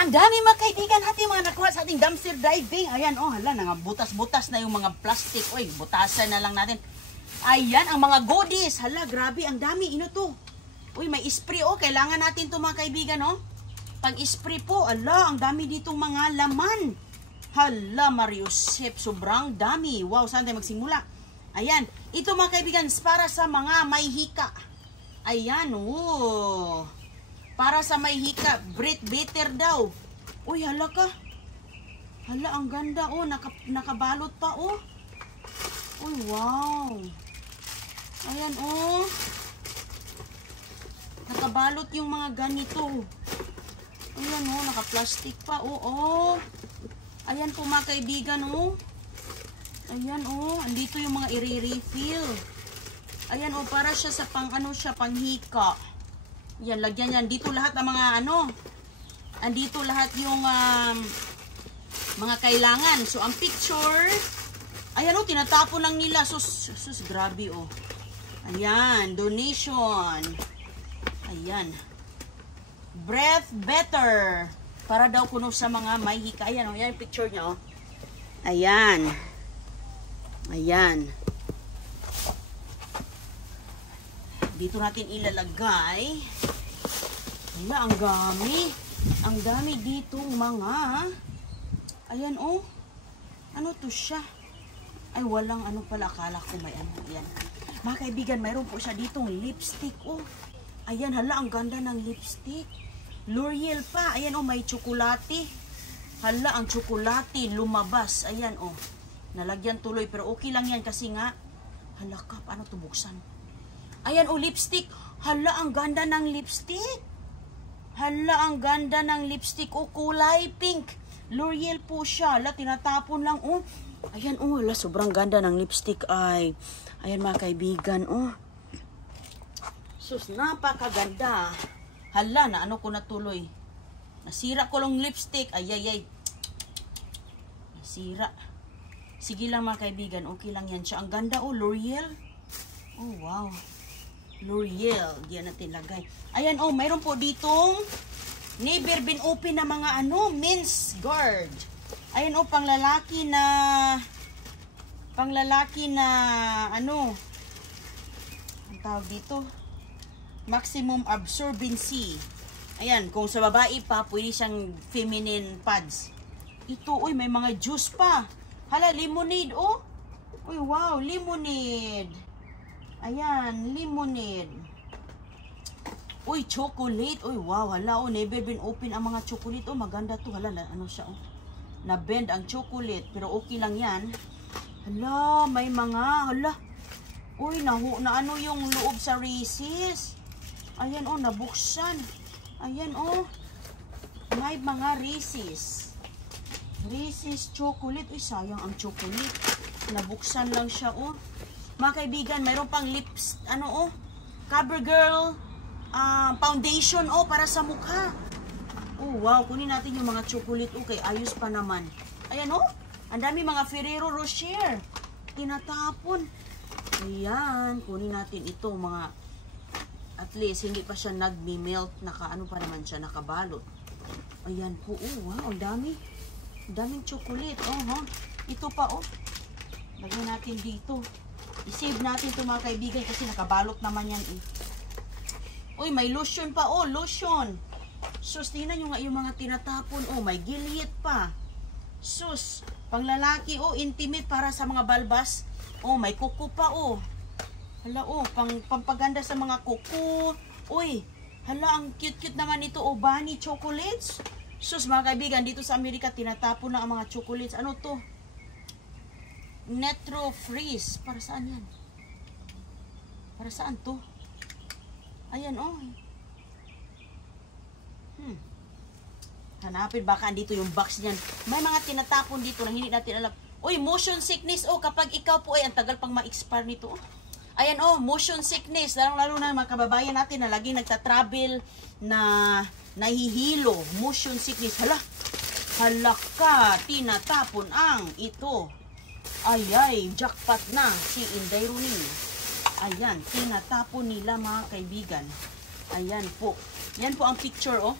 Ang dami mga kaibigan, hati mga nakuha sa ating dumpster diving. Ayan, oh, hala, butas-butas na yung mga plastic. Uy, butasan na lang natin. Ayan, ang mga goodies. Hala, grabe, ang dami. Ino to? Uy, may spray, oh. Kailangan natin to mga kaibigan, oh. Pag-spray po, ala, ang dami ditong mga laman. Hala, Mariusep, sobrang dami. Wow, saan tayo magsimula? Ayan, ito mga kaibigan, para sa mga may hika. Ayan, oh. Para sa may hika, breath better daw. Uy, hala ka. Hala, ang ganda, oh. Nakabalot pa, oh. Uy, wow. Ayan, oh. Nakabalot yung mga ganito. Ayan, oh. Naka-plastic pa, oh, oh. Ayan po mga kaibigan, oh. Ayan, oh. Andito yung mga i-refill. Ayan, oh. Para siya sa pang-ano siya, panghika. Yan, lagyan yan. Dito lahat ng mga ano. Andito lahat yung mga kailangan. So, ang picture, ayan o, tinatapon lang nila. Sus, grabe o. Ayan, donation. Ayan. Breath better. Para daw kuno sa mga may hika. Ayan o, yan yung picture niya o. Ayan. Ayan. Dito natin ilalagay. Wala, ang dami. Ang dami ditong mga. Ayan, oh. Ano to siya? Ay, walang ano pala. Akala ko may ano. Ayan. Mga kaibigan, mayroon po siya ditong lipstick, oh. Ayan, hala, ang ganda ng lipstick. L'Oreal pa. Ayan, oh, may tsokolate. Hala, ang tsokolate lumabas. Ayan, oh. Nalagyan tuloy. Pero okay lang yan kasi nga. Hala ka, paano to buksan? Ayan, oh, lipstick. Hala, ang ganda ng lipstick. Hala, ang ganda ng lipstick. Oh, kulay pink. L'Oreal po siya. Hala, tinatapon lang, oh. Ayan, oh, hala, sobrang ganda ng lipstick ay. Ayan, mga kaibigan, oh. Sus, napakaganda. Hala, na ano ko natuloy. Nasira ko lang lipstick. Ay, ay, ay. Nasira. Sige lang, mga kaibigan. Okay lang yan siya. Ang ganda, oh, L'Oreal. Oh, wow. L'Oreal. Diyan natin lagay. Ayan, oh, mayroon po ditong never been open na mga ano, men's guard. Ayan, oh, panglalaki na ano, ang tawag dito, maximum absorbency. Ayan, kung sa babae pa, pwede siyang feminine pads. Ito, uy, may mga juice pa. Hala, lemonade, oh. Uy, wow, lemonade. Ayan, lemonade. Uy, chocolate. Uy, wow, hala, oh, never been open ang mga chocolate. Oh, maganda to. Hala, ano siya, oh. Na-bend ang chocolate, pero okay lang yan. Hala, may mga, hala. Uy, na ano yung loob sa Reese's. Ayan, oh, nabuksan. Ayan, oh. May mga Reese's. Reese's chocolate. Uy, sayang ang chocolate. Nabuksan lang siya, oh. Mga kaibigan, mayroon pang lips, ano, oh, CoverGirl foundation, oh, para sa mukha. Oh, wow, kunin natin yung mga chocolate, okay, ayos pa naman. Ayan, oh, ang dami mga Ferrero Rocher. Tinatapon. Ayan, kunin natin ito, mga, at least, hindi pa siya nagmi-melt, ano pa naman siya, nakabalot. Ayan po, oh, wow, ang dami. Ang daming chocolate, oh, huh? Ito pa, oh. Lagyan natin dito. I-save natin ito mga kaibigan kasi nakabalot naman yan eh. Uy, may lotion pa. Oh, lotion. Sus, tingnan nyo nga yung mga tinatapon. Oh, may Gilead pa. Sus, panglalaki. Oh, intimate para sa mga balbas. Oh, may kuko pa. Oh. Hala, oh, pampaganda sa mga kuko. Uy, hala, ang cute-cute naman ito. Oh, bunny chocolates. Sus, mga kaibigan, dito sa Amerika, tinatapon na ang mga chocolates. Ano to? Netro Freeze. Para saan yan? Para saan to? Ayan, oh. Hanapin, baka andito yung box niyan. May mga tinatapon dito na hindi natin alam. Uy, motion sickness. Oh, kapag ikaw po ay ang tagal pang ma-expire nito. Oh. Ayan, oh, motion sickness. Lalo na mga kababayan natin na laging nagtatravel na nahihilo. Motion sickness. Hala. Hala ka. Tinatapon ang ito. Ay, jackpot na si Inday Rooney. Ayan, tinatapon nila mga kaibigan. Ayan po. Yan po ang picture, oh.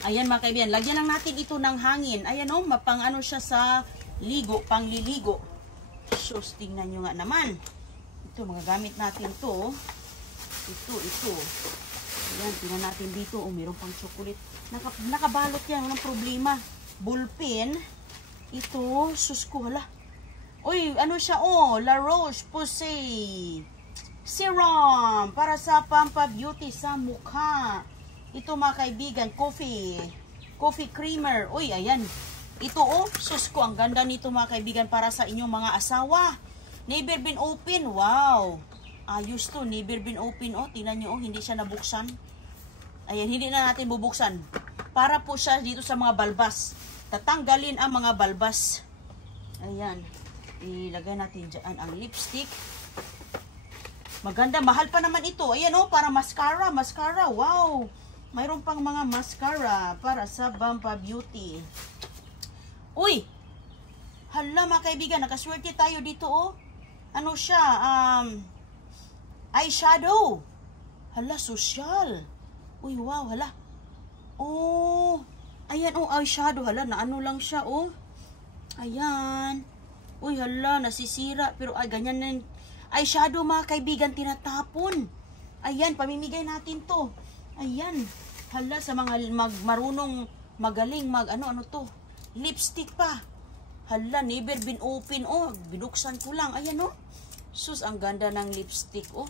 Ayan mga kaibigan, lagyan lang natin ito ng hangin. Ayan o, mapang ano siya sa ligo, pangliligo. Sus, tingnan nyo nga naman. Ito, mga gamit natin to. Ito. Ayan, tingnan natin dito. Oh, mayroon pang chocolate. Nakabalot yan, walang problema. Ballpen. Ito, sus ko, hala. Uy, ano siya, oh, La Roche-Posay Serum para sa pampabeauty sa mukha. Ito mga kaibigan, coffee creamer. Uy, ayan. Ito oh, sus ko, ang ganda nito mga kaibigan para sa inyong mga asawa. Never been open. Wow. Ayos to, never been open. Oh, tingnan nyo oh, hindi siya nabuksan. Ayan, hindi na natin bubuksan. Para po siya dito sa mga balbas. Tatanggalin ang mga balbas. Ayan. Ilagay natin dyan ang lipstick. Maganda, mahal pa naman ito. Ayan oh, para mascara. Wow. Mayroon pang mga mascara para sa pampabeauty. Uy! Hala mga kaibigan, nakaswerte tayo dito oh. Ano siya? Eyeshadow. Hala, social. Uy, wow, hala. Oh, ayan oh, eyeshadow. Hala, naano lang siya oh. Ayan. Uy, hala, nasisira. Pero ay, ganyan na. Eyeshadow mga kaibigan, tinatapon. Ayan, pamimigay natin to. Ayan. Hala, sa mga marunong magaling ano to. Lipstick pa. Hala, never been open. Oh, binuksan ko lang. Ayan oh. Sus, ang ganda ng lipstick oh.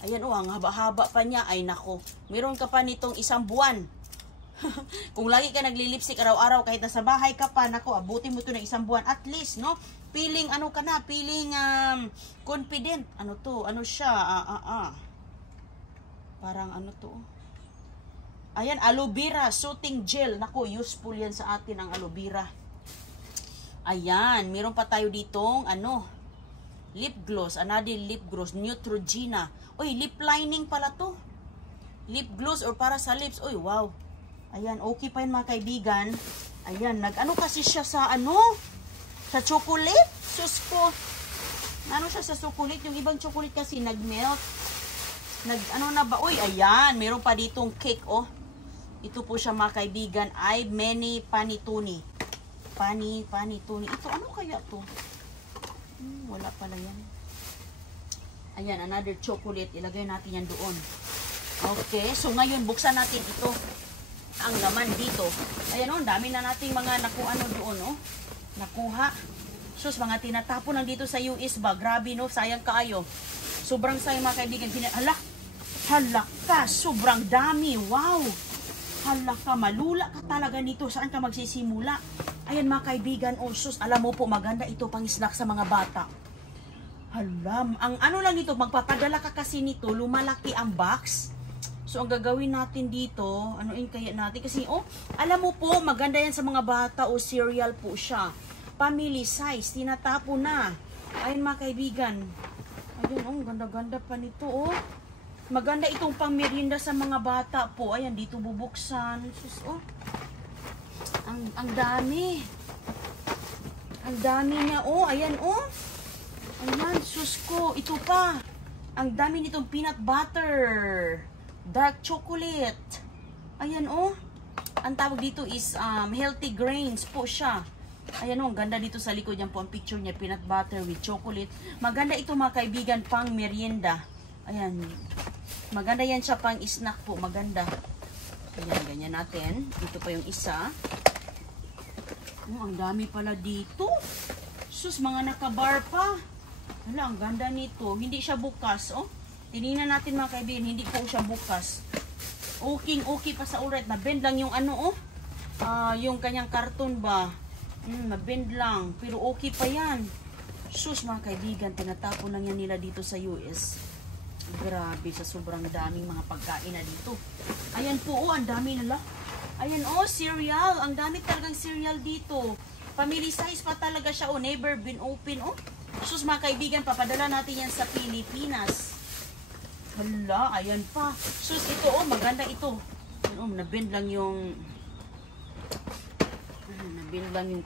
Ayan oh, ang haba-haba pa niya. Ay nako, meron ka pa nitong 1 buwan. Kung lagi ka nagli-lipstick araw-araw, kahit nasa bahay ka pa, nako, abutin mo to ng 1 buwan. At least, no? Feeling ano ka na, feeling confident. Ano to? Ano siya? Parang ano to? Ayan, aloe vera soothing gel. Nako, useful yan sa atin ang aloe vera. Ayan, meron pa tayo ditong ano, lip gloss, another lip gloss, Neutrogena. Uy, lip lining pala to. Lip gloss or para sa lips. Uy, wow. Ayan, okay pa yun mga kaibigan. Ayan, nag-ano kasi siya sa ano? Sa chocolate? Sus ko. Ano siya sa chocolate? Yung ibang chocolate kasi nag-melt. Ano na ba? Uy, ayan. Meron pa ditong cake, oh. Ito po siya mga kaibigan. Ay, many panituni. Panituni. Ito, ano kaya to? Wala pala yan. Ayan, another chocolate. Ilagay natin yan doon. Okay, so ngayon, buksan natin ito. Ang laman dito. Ayan oh, dami na nating mga nakuha doon, oh. Nakuha. Sus, mga tinatapon lang dito sa US ba? Grabe no, sayang kaayo. Sobrang sayang mga kaibigan. Hala ka, sobrang dami. Wow. Hala ka, malula ka talaga nito. Saan ka magsisimula? Ayan mga kaibigan, oh sus, alam mo po, maganda ito pang snack sa mga bata. Hala, ang ano lang nito, magpapadala ka kasi nito, lumalaki ang box. So, ang gagawin natin dito, anuin kaya natin? Kasi, oh, alam mo po, maganda yan sa mga bata o cereal po siya. Family size, tinatapo na. Ayun mga kaibigan. Ayun, oh, ganda-ganda pa nito, oh. Maganda itong pangmerienda sa mga bata po. Ayan, dito bubuksan. Sus, oh. Ang dami. Ang dami niya, oh. Ayan, oh. Ayan, sus ko. Ito pa. Ang dami nitong peanut butter. Dark chocolate. Ayan oh. Ang tawag dito is healthy grains po siya. Ayan oh, ang ganda dito sa likod yan po ang picture niya, peanut butter with chocolate. Maganda ito mga kaibigan pang merienda. Ayan. Maganda yan siya pang snack po, maganda. Ayan, ganyan natin. Ito pa yung isa. Oh, ang dami pala dito. Sus, mga nakabar pa. Hala, ang ganda nito. Hindi siya bukas, oh. Tinignan natin mga kaibigan, hindi po siya bukas. Okay pa sa ulit. Na-bend lang yung ano, oh. Yung kanyang karton ba. Na-bend lang. Pero okay pa yan. Sus mga kaibigan, tinatapon lang yan nila dito sa US. Grabe, sa sobrang daming mga pagkain na dito. Ayan po, oh, ang dami nila. Ayan, oh, cereal. Ang dami talagang cereal dito. Family size pa talaga siya, oh. Never been open, oh. Sus mga kaibigan, papadala natin yan sa Pilipinas. Hala, ayan pa. Sus, ito, oh, maganda ito. Oh, nabend lang yung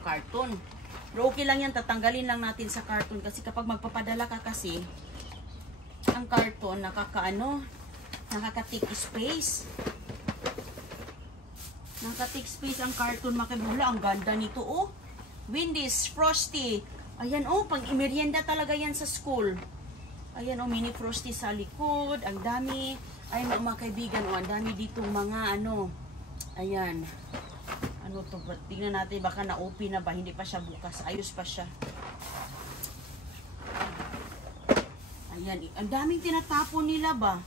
karton. Pero okay lang yan, tatanggalin lang natin sa karton. Kasi kapag magpapadala ka kasi, ang karton, nakaka-take space. Naka-take space ang carton, mga kaibigan. Ang ganda nito, oh. Wendy's Frosty. Ayan, oh, pang merienda talaga yan sa school. Ayan, oh, mini Frosty sa likod. Ang dami. Ayan, oh, mga kaibigan, oh, ang dami ditong mga, ano, ayan. Ano to, tingnan natin, baka na-open na ba? Hindi pa siya bukas. Ayos pa siya. Ayan, ang daming tinatapon nila ba?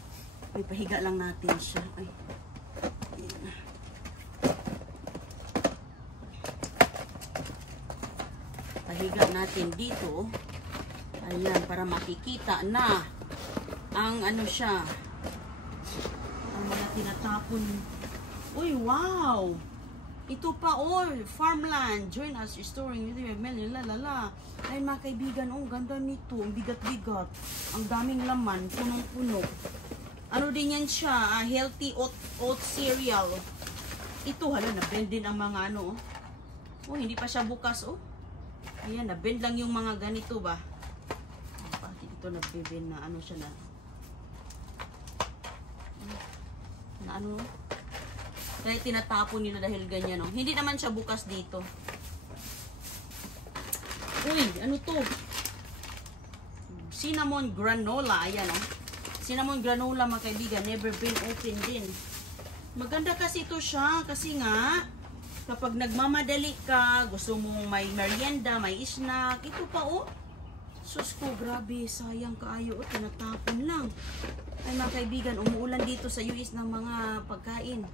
Ay, pahiga lang natin siya. Ay. Ayan. Pahiga natin dito. Ayan, para makikita na ang ano siya. Ang mga tinatapon. Uy, wow! Ito pa, oh, farmland. Join us restoring with your melon, lalala. Ay, mga kaibigan, oh, ganda nito. Ang bigat-bigat. Ang daming laman, punong-puno. Ano din yan siya? Healthy oat cereal. Ito, hala, na-bend din ang mga ano, oh. Oh, hindi pa siya bukas, oh. Ayan, na-bend lang yung mga ganito ba? Bakit ito na-bend na ano siya na? Na ano? Kaya tinatapon nila dahil ganyan, oh. Hindi naman siya bukas dito. Uy, ano to? Cinnamon granola. Ayan, oh. Cinnamon granola, mga kaibigan. Never been open din. Maganda kasi ito siya. Kasi nga, kapag nagmamadali ka, gusto mong may merienda, may snack. Ito pa, oh. Sus ko, grabe. Sayang kaayo, oh. Tinatapon lang. Ay, mga kaibigan, umuulan dito sa US ng mga pagkain.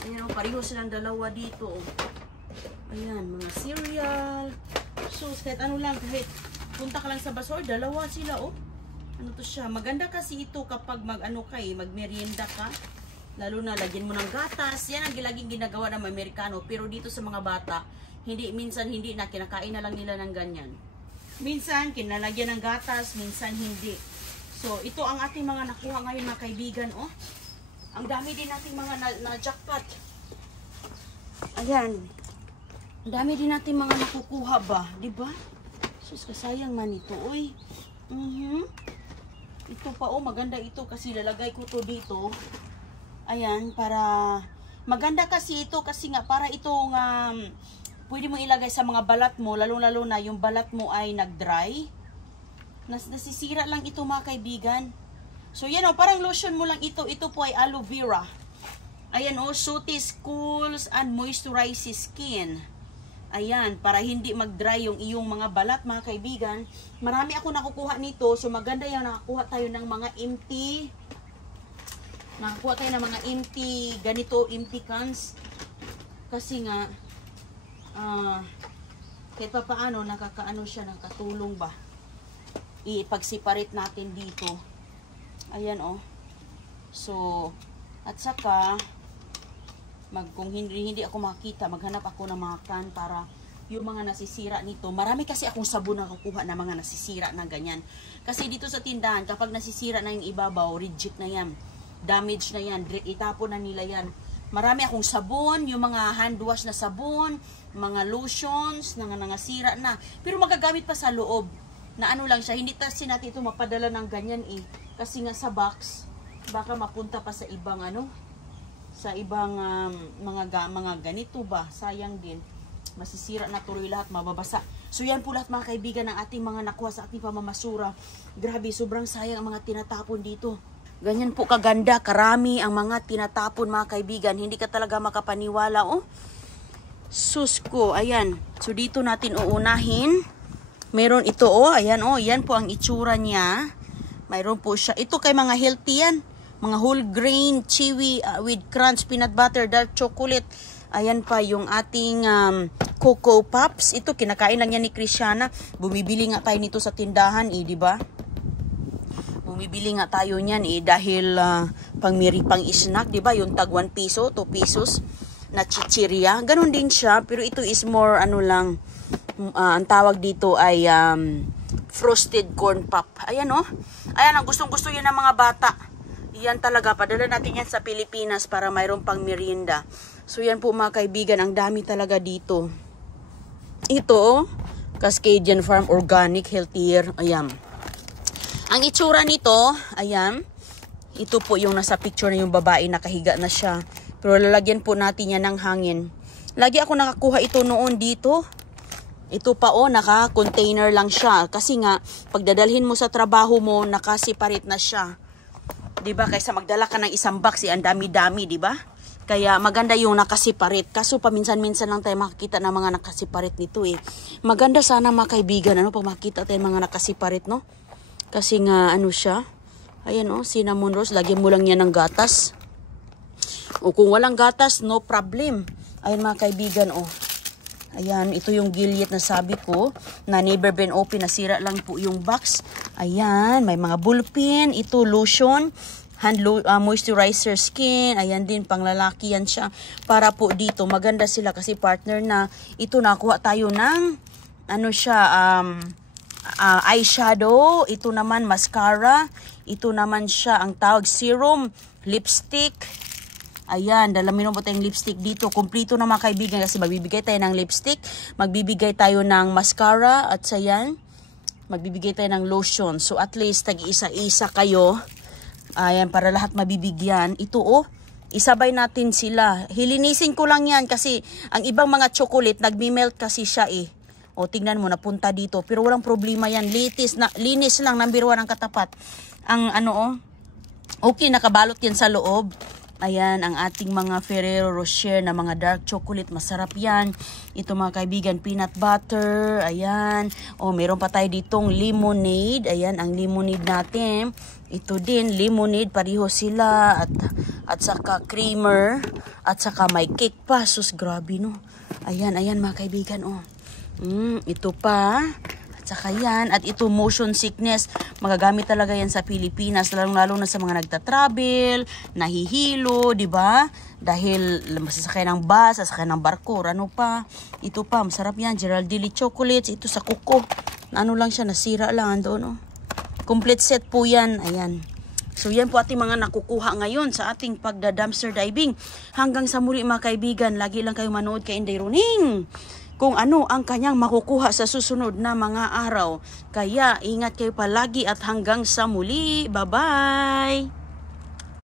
Ayan, oh, pareho silang dalawa dito, oh. Ayan, mga cereal. So, kahit ano lang, kahit punta ka lang sa basor, dalawa sila, oh. Ano to siya? Maganda kasi ito kapag mag-ano ka, magmerienda ka. Lalo na, lagyan mo ng gatas. Yan ang laging ginagawa ng Amerikano. Pero dito sa mga bata, minsan hindi na, kinakain na lang nila ng ganyan. Minsan, kinalagyan ng gatas, minsan hindi. So, ito ang ating mga nakuha ngayon, mga kaibigan, oh. Ang dami din nating mga na-jackpot. Ayan. Ang dami din nating mga nakukuha ba? Diba? Sus, kasayang man ito. Uy. Ito pa, oh. Maganda ito kasi lalagay ko to dito. Ayan, para... Maganda kasi ito kasi nga para itong... pwede mo ilagay sa mga balat mo. Lalo-lalo na yung balat mo ay nag-dry. Nasisira lang ito, mga kaibigan. So, yan o, parang lotion mo lang ito. Ito po ay aloe vera. Ayan o, soothes, cools, and moisturizes skin. Ayan, para hindi mag-dry yung iyong mga balat, mga kaibigan. Marami ako nakukuha nito. So, maganda yan. Nakakuha tayo ng mga empty. Nakakuha tayo ng mga empty, ganito, empty cans. Kasi nga, kahit pa paano, nakakaano siya, nakatulong ba? Ipag-separate natin dito. Ayan, oh. So, at saka, kung hindi ako makita, maghanap ako ng mga can para yung mga nasisira nito. Marami kasi akong sabon na kukuha na mga nasisira na ganyan. Kasi dito sa tindahan, kapag nasisira na yung ibabaw, reject na yan. Damage na yan. Itapon na nila yan. Marami akong sabon, yung mga hand wash na sabon, mga lotions, na nangasira na. Pero magagamit pa sa loob. Na ano lang siya, hindi kasi natin ito mapadala ng ganyan eh. Kasi nga sa box, baka mapunta pa sa ibang ano, sa ibang mga ganito ba, sayang din. Masisira na tuloy lahat, mababasa. So yan po lahat, mga kaibigan, ng ating mga nakuha sa ating pamamasura. Grabe, sobrang sayang ang mga tinatapon dito. Ganyan po kaganda, karami ang mga tinatapon, mga kaibigan. Hindi ka talaga makapaniwala, oh. Sus ko, ayan. So dito natin uunahin. Meron ito, oh, ayan, oh, yan po ang itsura niya. Mayroon po siya. Ito kay mga healthy yan. Mga whole grain, chewy, with crunch, peanut butter, dark chocolate. Ayan pa yung ating Cocoa Pops. Ito, kinakain lang yan ni Christiana. Bumibili nga tayo nito sa tindahan, eh, di ba? Bumibili nga tayo niyan, eh, dahil pang snack, di ba? Yung tag 1 piso, 2 pesos na chichirya. Ganon din siya, pero ito is more, ano lang, ang tawag dito ay frosted corn pop. Ayan, oh. Ayan, ang gustong-gusto yan ng mga bata. Yan talaga, padala natin yan sa Pilipinas para mayroong pang merienda. So yan po, mga kaibigan, ang dami talaga dito. Ito, Cascadian Farm Organic Healthier. Ayan. Ang itsura nito, ayan. Ito po yung nasa picture na yung babae, nakahiga na siya. Pero lalagyan po natin yan ng hangin. Lagi ako nakakuha ito noon dito. Ito pa naka-container lang siya. Kasi nga, pagdadalhin mo sa trabaho mo, nakasiparit na siya. Diba? Kaysa magdala ka ng isang box, ang dami-dami, diba? Kaya maganda yung nakasiparit. Kaso paminsan-minsan lang tayo makikita ng mga nakasiparit nito eh. Maganda sana mga kaibigan, pag makita tayo mga nakasiparit, no? Kasi nga, siya. Ayan, cinnamon rolls. Lagyan mo lang yan ng gatas. O kung walang gatas, no problem. Ayan mga kaibigan, Ayan, ito yung Gillette na sabi ko, na never been open, nasira lang po yung box. Ayan, may mga ballpen, ito lotion, moisturizer skin, ayan din, panglalaki yan siya. Para po dito, maganda sila kasi partner na, ito nakuha tayo ng, eyeshadow, ito naman mascara, ito naman siya, ang tawag serum, lipstick. Ayan, dalamin mo po tayong lipstick dito. Kumplito na mga kaibigan kasi magbibigay tayo ng lipstick, magbibigay tayo ng mascara, at sayan, magbibigay tayo ng lotion. So at least tag-isa-isa kayo. Ayan, para lahat mabibigyan. Ito isabay natin sila. Hilinisin ko lang yan kasi ang ibang mga chocolate, nagmi-melt kasi siya eh. Tingnan mo, napunta dito. Pero walang problema yan. Linis lang, number 1 ang katapat. Ang okay, nakabalot yan sa loob. Ayan, ang ating mga Ferrero Rocher na mga dark chocolate. Masarap yan. Ito mga kaibigan, peanut butter. Ayan. Meron pa tayo ditong lemonade. Ayan, ang lemonade natin. Ito din, lemonade. Pareho sila. At saka creamer. At saka may cake pa. Sus, grabe no. Ayan, mga kaibigan. Ito pa. Saka yan, at ito motion sickness, magagamit talaga yan sa Pilipinas, lalong-lalo na sa mga nagta-travel, nahihilo, di ba? Dahil masasakay ng bus, sasakay ng barko, pa. Ito pa, masarap yan, Geraldine chocolates, ito sa kuko. Lang siya, nasira lang, Complete set po yan, ayan. So yan po ating mga nakukuha ngayon sa ating pagda-dumpster diving. Hanggang sa muli mga kaibigan, lagi lang kayo manood kay Inday Roning kung ano ang kanyang makukuha sa susunod na mga araw. Kaya ingat kayo palagi at hanggang sa muli. Bye-bye!